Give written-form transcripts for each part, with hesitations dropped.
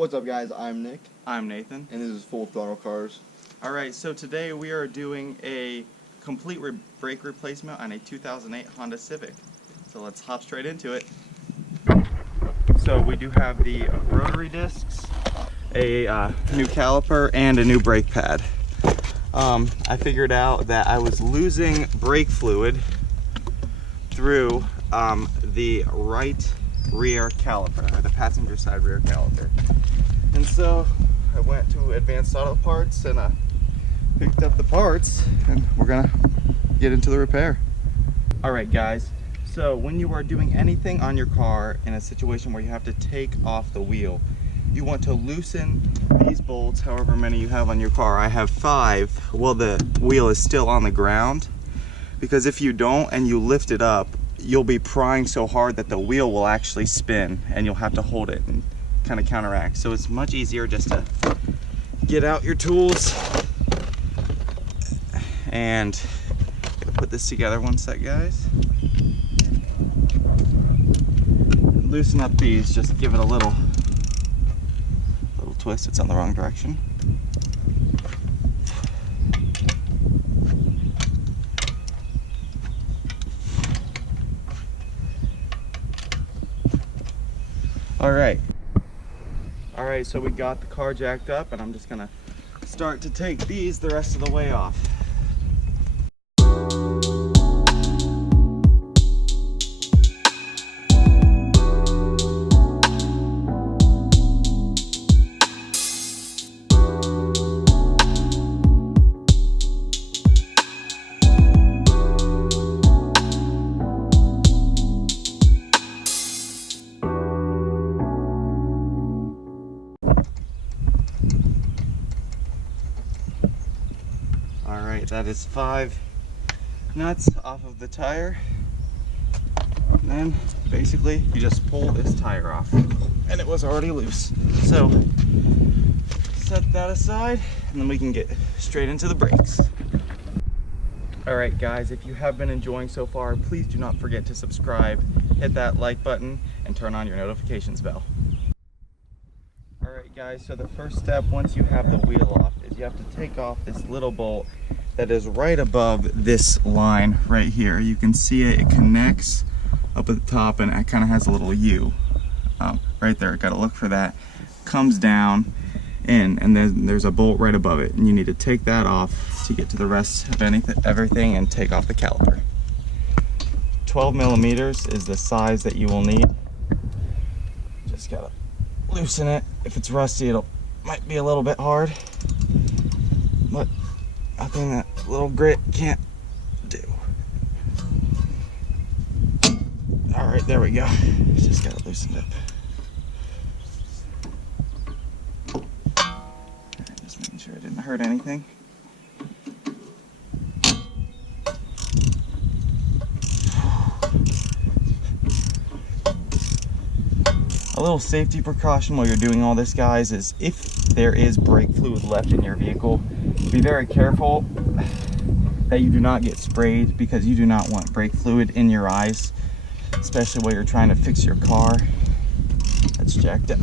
What's up, guys? I'm Nick. I'm Nathan. And this is Full Throttle Cars. Alright, so today we are doing a complete brake replacement on a 2008 Honda Civic. So let's hop straight into it. So we do have the rotary discs, a new caliper, and a new brake pad. I figured out that I was losing brake fluid through the right rear caliper, or the passenger side rear caliper. And so I went to Advanced Auto Parts and picked up the parts, and we're gonna get into the repair. Alright guys, so when you are doing anything on your car in a situation where you have to take off the wheel, you want to loosen these bolts, however many you have on your car. I have 5 while the wheel is still on the ground, because if you don't and you lift it up, you'll be prying so hard that the wheel will actually spin and you'll have to hold it and kind of counteract. So it's much easier just to get out your tools and put this together. One sec, guys. Loosen up these, just give it a little twist. It's on the wrong direction. Alright, so we got the car jacked up, and I'm just gonna start to take these the rest of the way off. Alright, that is 5 nuts off of the tire. And then basically you just pull this tire off, and it was already loose. So set that aside, and then we can get straight into the brakes. Alright guys, if you have been enjoying so far, please do not forget to subscribe, hit that like button, and turn on your notifications bell. Alright guys, so the first step once you have the wheel off is you have to take off this little bolt that is right above this line right here. You can see it connects up at the top, and it kind of has a little U right there. Got to look for that. Comes down in, and then there's a bolt right above it, and you need to take that off to get to the rest of everything and take off the caliper. 12 millimeters is the size that you will need. Just gotta loosen it. If it's rusty, it might be a little bit hard, but nothing that little grit can't do. All right, there we go. Just got it loosened up. All right, just making sure I didn't hurt anything. A little safety precaution while you're doing all this, guys, is if there is brake fluid left in your vehicle, be very careful that you do not get sprayed, because you do not want brake fluid in your eyes, especially while you're trying to fix your car that's jacked up.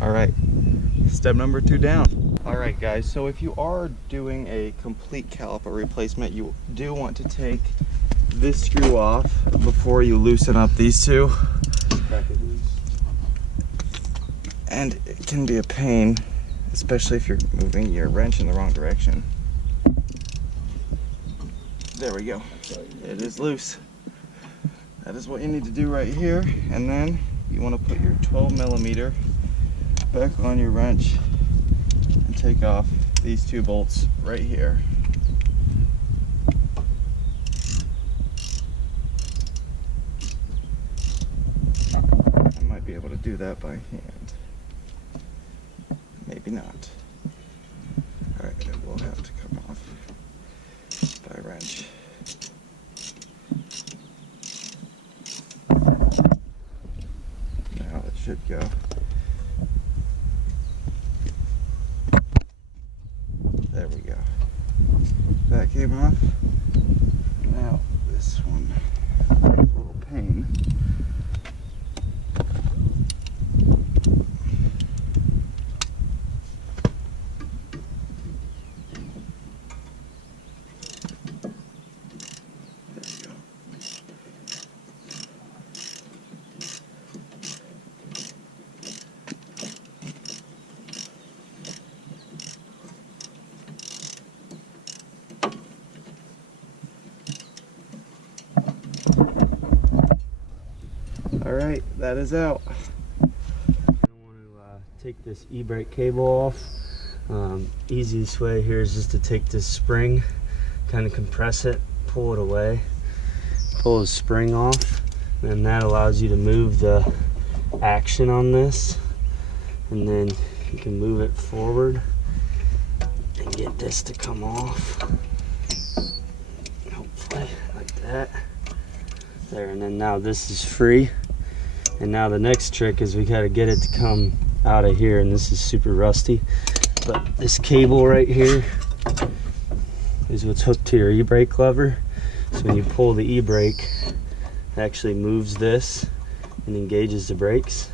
Alright, step number 2 down. Alright guys, so if you are doing a complete caliper replacement, you do want to take this screw off before you loosen up these two. And it can be a pain, especially if you're moving your wrench in the wrong direction. There we go. It is loose. That is what you need to do right here, and then you want to put your 12 millimeter back on your wrench and take off these 2 bolts right here. I might be able to do that by hand. Maybe not. Alright, it will have to come off by wrench. Now it should go. that came off. Now this one, a little pain. Alright, that is out. I want to take this e-brake cable off. Easiest way here is just to take this spring, kind of compress it, pull it away, pull the spring off, and that allows you to move the action on this, and then you can move it forward and get this to come off. Hopefully like that. There, and then now this is free. And now the next trick is we gotta get it to come out of here, and this is super rusty. But this cable right here is what's hooked to your e-brake lever. So when you pull the e-brake, it actually moves this and engages the brakes.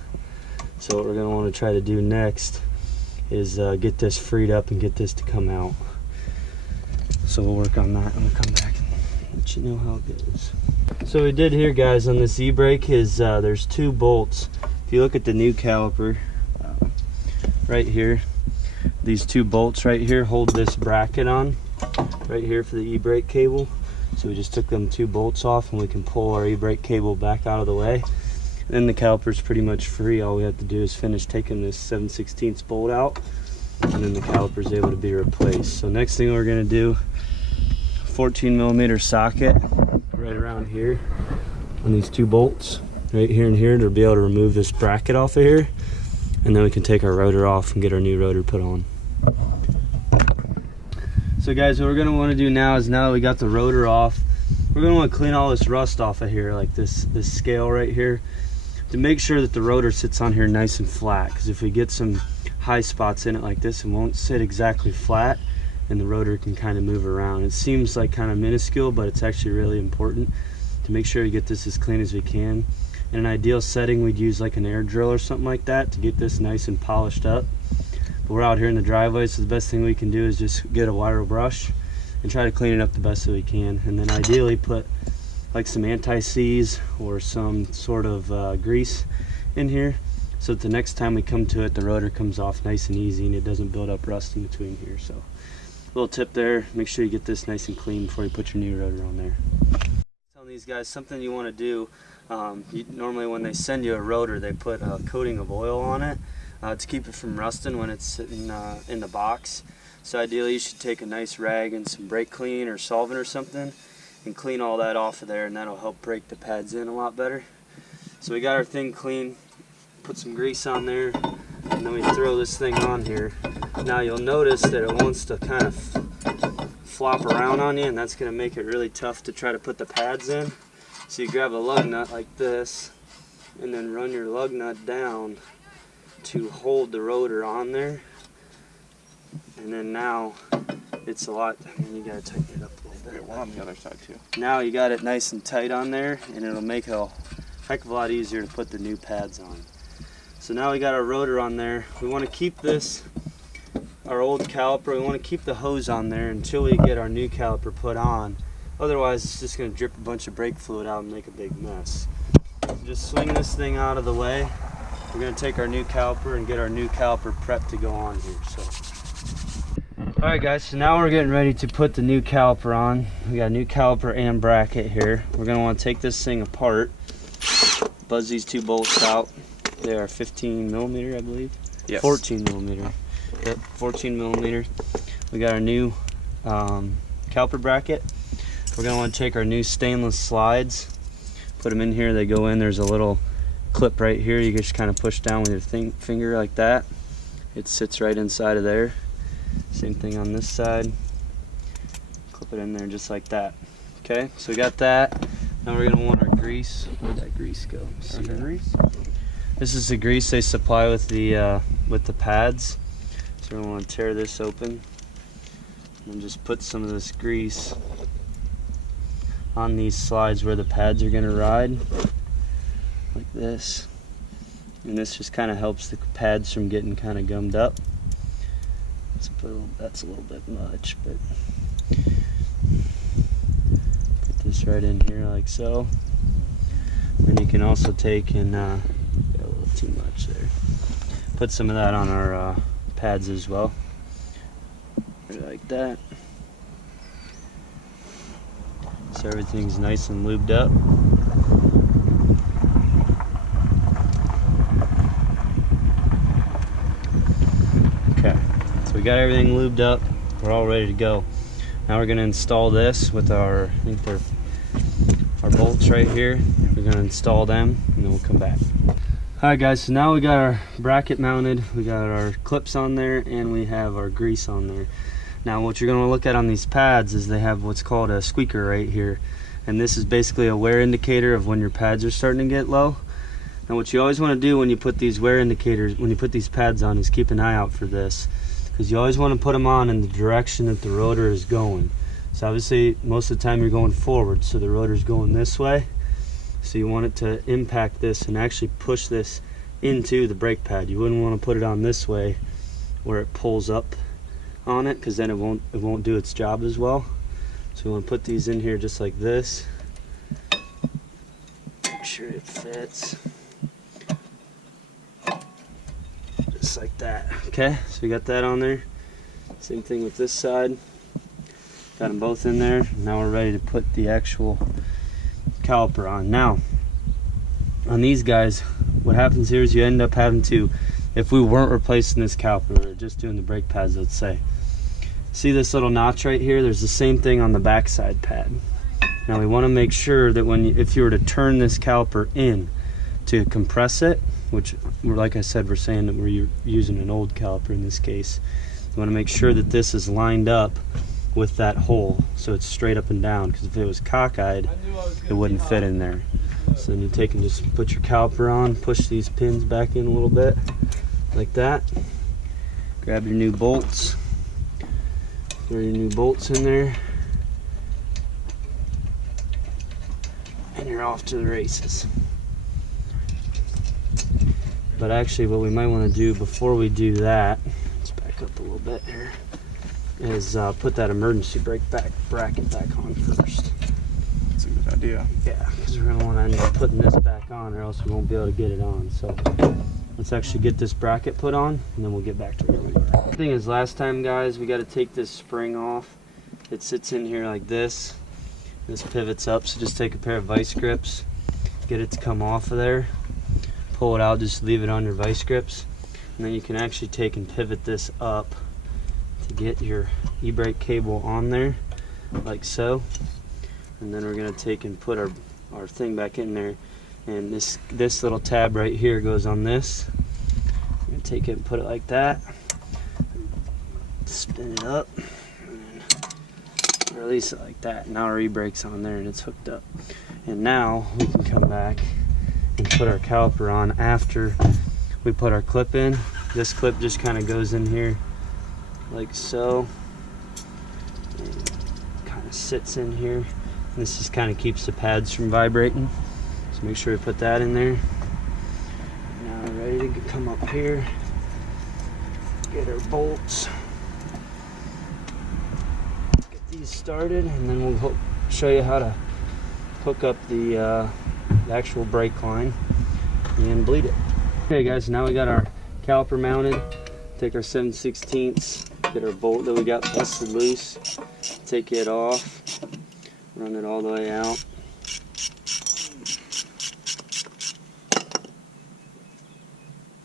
So what we're gonna wanna try to do next is get this freed up and get this to come out. So we'll work on that and we'll come back and let you know how it goes. So what we did here, guys, on this e-brake is there's two bolts. If you look at the new caliper right here, these two bolts right here hold this bracket on right here for the e-brake cable. So we just took them two bolts off and we can pull our e-brake cable back out of the way. Then the caliper's pretty much free. All we have to do is finish taking this 7/16 bolt out, and then the caliper's able to be replaced. So next thing we're gonna do, 14mm socket right around here on these two bolts right here and here to be able to remove this bracket off of here, and then we can take our rotor off and get our new rotor put on. So guys, what we're going to want to do now is, now that we got the rotor off, we're going to want to clean all this rust off of here, like this scale right here, to make sure that the rotor sits on here nice and flat, because if we get some high spots in it like this, it won't sit exactly flat and the rotor can kind of move around. It seems like kind of minuscule, but it's actually really important to make sure you get this as clean as we can. In an ideal setting, we'd use like an air drill or something like that to get this nice and polished up. But we're out here in the driveway, so the best thing we can do is just get a wire brush and try to clean it up the best that we can. And then ideally put like some anti-seize or some sort of grease in here, so that the next time we come to it, the rotor comes off nice and easy and it doesn't build up rust in between here. So little tip there, make sure you get this nice and clean before you put your new rotor on there. Telling these guys something you want to do, normally when they send you a rotor, they put a coating of oil on it to keep it from rusting when it's sitting in the box. So ideally you should take a nice rag and some brake clean or solvent or something and clean all that off of there, and that'll help break the pads in a lot better. So we got our thing clean, put some grease on there, and then we throw this thing on here. Now you'll notice that it wants to kind of flop around on you, and that's going to make it really tough to try to put the pads in. So you grab a lug nut like this and then run your lug nut down to hold the rotor on there, and then now it's a lot, I mean, you got to tighten it up a little bit. One on the other side too. Now you got it nice and tight on there, and it'll make it a heck of a lot easier to put the new pads on. So now we got our rotor on there. We want to keep this, our old caliper, we want to keep the hose on there until we get our new caliper put on. Otherwise it's just going to drip a bunch of brake fluid out and make a big mess. So just swing this thing out of the way. We're going to take our new caliper and get our new caliper prepped to go on here. So, alright guys, so now we're getting ready to put the new caliper on. We got a new caliper and bracket here. We're going to want to take this thing apart, buzz these two bolts out. They are 15mm, I believe. Yes. 14mm. Yep, 14mm. We got our new caliper bracket. We're going to want to take our new stainless slides, put them in here. They go in. There's a little clip right here. You just kind of push down with your finger like that. It sits right inside of there. Same thing on this side. Clip it in there just like that. Okay, so we got that. Now we're going to want our grease. Where'd that grease go? See that grease? This is the grease they supply with the pads. So we're going to want to tear this open. and just put some of this grease on these slides where the pads are going to ride, like this. And this just kind of helps the pads from getting kind of gummed up. That's a little bit much, but put this right in here like so. And you can also take and got a little too much there. Put some of that on our pads as well, like that. So everything's nice and lubed up. Okay, so we got everything lubed up. We're all ready to go. Now we're going to install this with our, I think they're our bolts right here. We're going to install them and then we'll come back. Alright guys, so now we got our bracket mounted, we got our clips on there, and we have our grease on there. Now what you're going to look at on these pads is they have what's called a squeaker right here. And this is basically a wear indicator of when your pads are starting to get low. Now what you always want to do when you put these wear indicators, when you put these pads on, is keep an eye out for this. Because you always want to put them on in the direction that the rotor is going. So obviously most of the time you're going forward, so the rotor's going this way. So you want it to impact this and actually push this into the brake pad. You wouldn't want to put it on this way where it pulls up on it, because then it won't do its job as well. So you want to put these in here just like this. Make sure it fits. Just like that. Okay, so we got that on there. Same thing with this side. Got them both in there. Now we're ready to put the actual caliper on. Now on these guys, what happens here is you end up having to, if we weren't replacing this caliper or just doing the brake pads, let's say, see this little notch right here? There's the same thing on the backside pad. Now we want to make sure that if you were to turn this caliper in to compress it, which like I said, we're saying that we're using an old caliper in this case, you want to make sure that this is lined up with that hole, so it's straight up and down, because if it was cockeyed it wouldn't fit in there. So then you take and just put your caliper on, push these pins back in a little bit like that, grab your new bolts, throw your new bolts in there, and you're off to the races. But actually what we might want to do before we do that, let's back up a little bit here, is put that emergency brake bracket back on first. That's a good idea. Yeah, because we're going to want to end up putting this back on, or else we won't be able to get it on. So let's actually get this bracket put on, and then we'll get back to where we were. The thing is, last time guys, we got to take this spring off. It sits in here like this. This pivots up, so just take a pair of vice grips, get it to come off of there, pull it out, just leave it on your vice grips, and then you can actually take and pivot this up to get your e-brake cable on there, like so. And then we're going to take and put our thing back in there, and this little tab right here goes on this. I'm going to take it and put it like that, spin it up, and then release it like that. Now our e-brake's on there and it's hooked up. And now we can come back and put our caliper on after we put our clip in. This clip just kind of goes in here like so, and kind of sits in here. This just kind of keeps the pads from vibrating, so make sure we put that in there. Now we're ready to come up here, get our bolts, get these started, and then we'll show you how to hook up the actual brake line and bleed it. Okay guys, now we got our caliper mounted. Take our 7/16, get our bolt that we got busted loose, take it off, run it all the way out.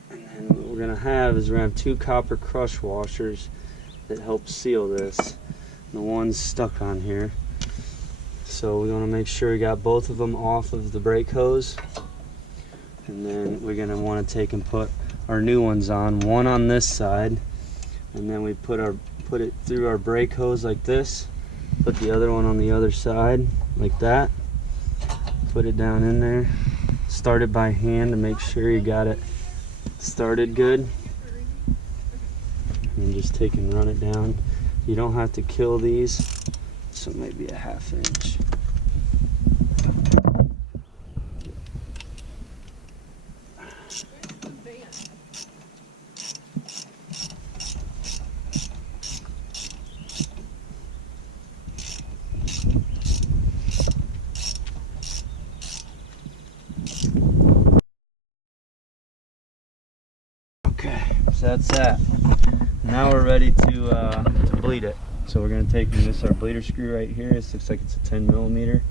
And then what we're going to have is we're going to have two copper crush washers that help seal this. The one's stuck on here. So we want to make sure we got both of them off of the brake hose. And then we're going to want to take and put our new ones one on this side, and then we put it through our brake hose like this, put the other one on the other side like that, put it down in there, start it by hand to make sure you got it started good, and just take and run it down. You don't have to kill these, so maybe a 1/2 inch. Okay, so that's that. Now we're ready to bleed it. So we're going to take this our bleeder screw right here. This looks like it's a 10mm,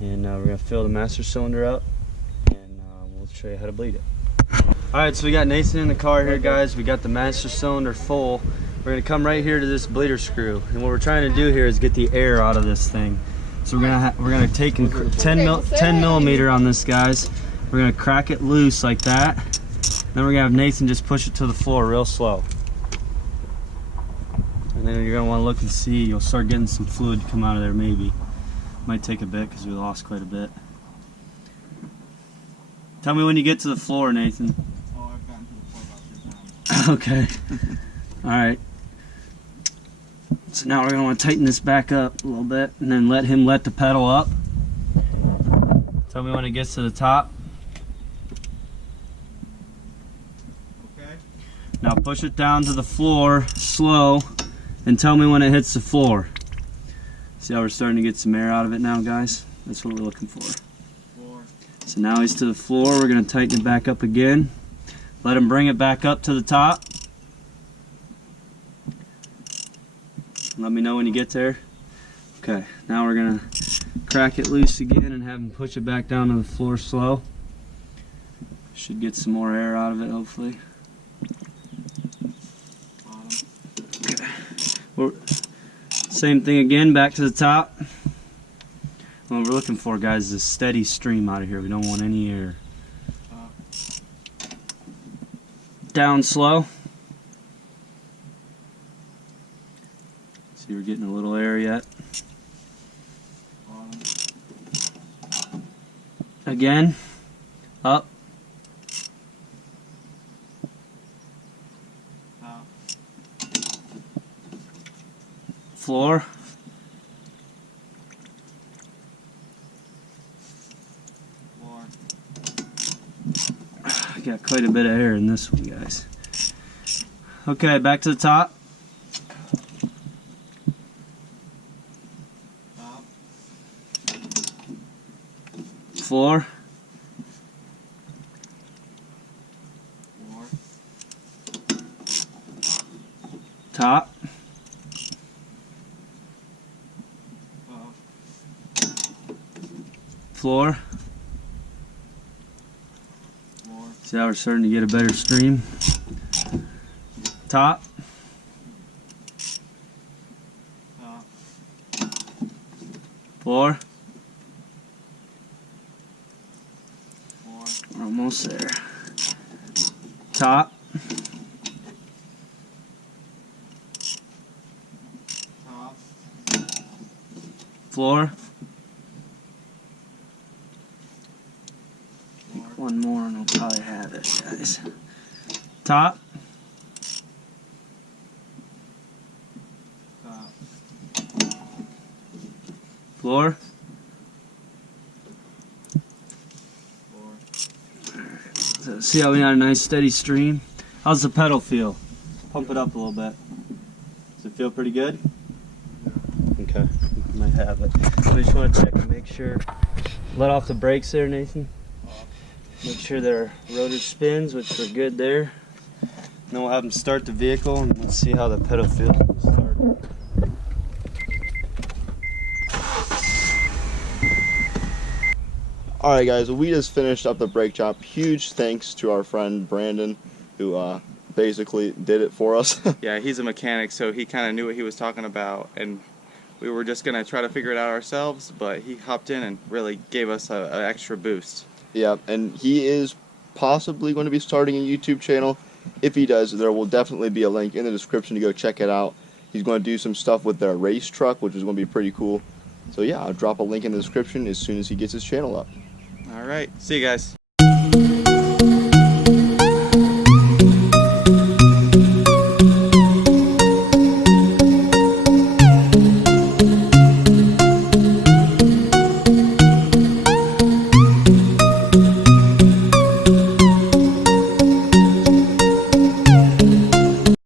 and we're going to fill the master cylinder up, and we'll show you how to bleed it. Alright, so we got Nathan in the car here, guys. We got the master cylinder full. We're going to come right here to this bleeder screw, and what we're trying to do here is get the air out of this thing. So we're going to take 10mm on this, guys. We're going to crack it loose like that. Then we're going to have Nathan just push it to the floor real slow. And then you're going to want to look and see. You'll start getting some fluid come out of there maybe. Might take a bit because we lost quite a bit. Tell me when you get to the floor, Nathan. Oh, I've gotten to the floor about 3 times. Okay. Alright. So now we're going to want to tighten this back up a little bit and then let him let the pedal up. Tell me when it gets to the top. Okay. Now push it down to the floor slow and tell me when it hits the floor. See how we're starting to get some air out of it now, guys? That's what we're looking for. Floor. So now he's to the floor. We're going to tighten it back up again. Let him bring it back up to the top. Let me know when you get there. Okay, now we're going to crack it loose again and have him push it back down to the floor slow. Should get some more air out of it, hopefully. Same thing again, back to the top. What we're looking for, guys, is a steady stream out of here. We don't want any air. Down slow. See, we're getting a little air yet. Again, up. Floor. I got quite a bit of air in this one, guys. Okay, back to the top. Floor. Top. Floor. See how we're starting to get a better stream. Top. Floor. We're almost there. Top. Floor. One more and we'll probably have it, guys. Top. Floor. So see how we got a nice steady stream? How's the pedal feel? Pump it up a little bit. Does it feel pretty good? Okay, we might have it. We just want to check and make sure. Let off the brakes there, Nathan. Make sure their rotor spins, which are good there. Then we'll have them start the vehicle and let's see how the pedal feels when we start. Alright guys, we just finished up the brake job. Huge thanks to our friend Brandon, who basically did it for us. Yeah, he's a mechanic, so he kind of knew what he was talking about, and we were just going to try to figure it out ourselves, but he hopped in and really gave us an extra boost. Yeah, and he is possibly going to be starting a YouTube channel. If he does, there will definitely be a link in the description to go check it out. He's going to do some stuff with their race truck, which is going to be pretty cool. So yeah, I'll drop a link in the description as soon as he gets his channel up. All right, see you guys.